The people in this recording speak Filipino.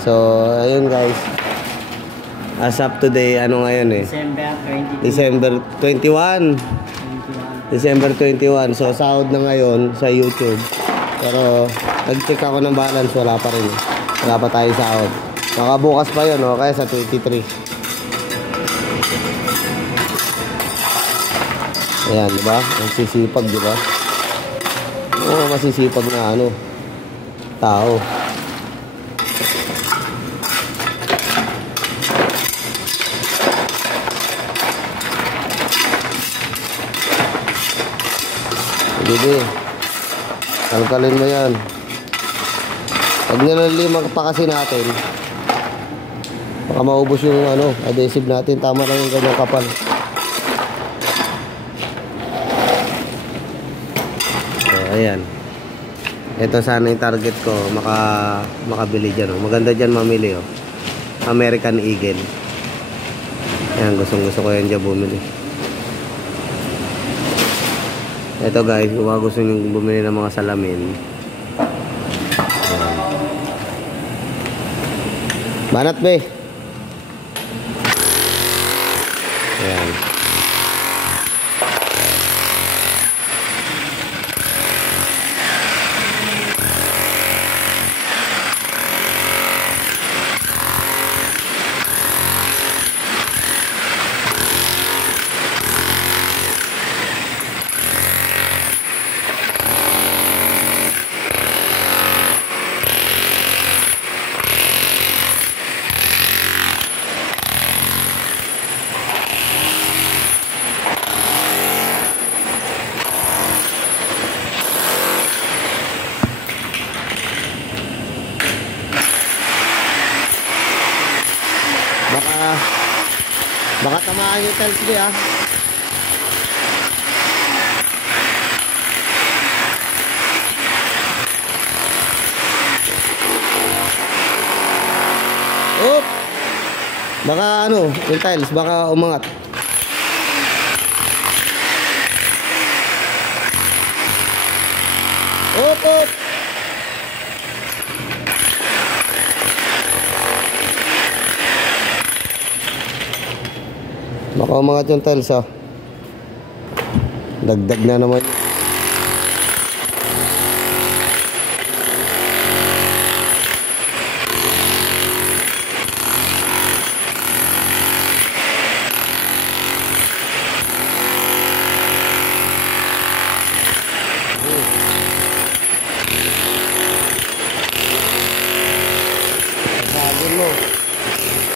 So, ayun guys. As up today, ano ngayon eh? December 21. December 21. So, sahod na ngayon sa YouTube. Pero, nag-check ako ng balance. Wala pa rin. Wala pa tayo sahod. Makabukas pa yun, o. Kaya sa 23. Ayan, diba? Masisipag, diba? Oo, masisipag na ano. Tao. Sige, kalkalin mo yan. Pag nilalima pa kasi natin, baka maubos yung ano, adhesive natin. Tama lang yung ganyang kapal. So, ayan. Ito sana yung target ko, makabili dyan. Oh. Maganda dyan mamili. Oh. American Eagle. Ayan, gustong gusto ko yan dyan bumili. Ito guys, kung gusto nyo bumili ng mga salamin. Ayan. Banat be. Ayan. Baka tamaan yung tiles di ah. Oop! Baka ano, yung tiles, baka umangat. Oop, oop! Baka umangat yung tiles ah. Dagdag na naman. Sabi mo.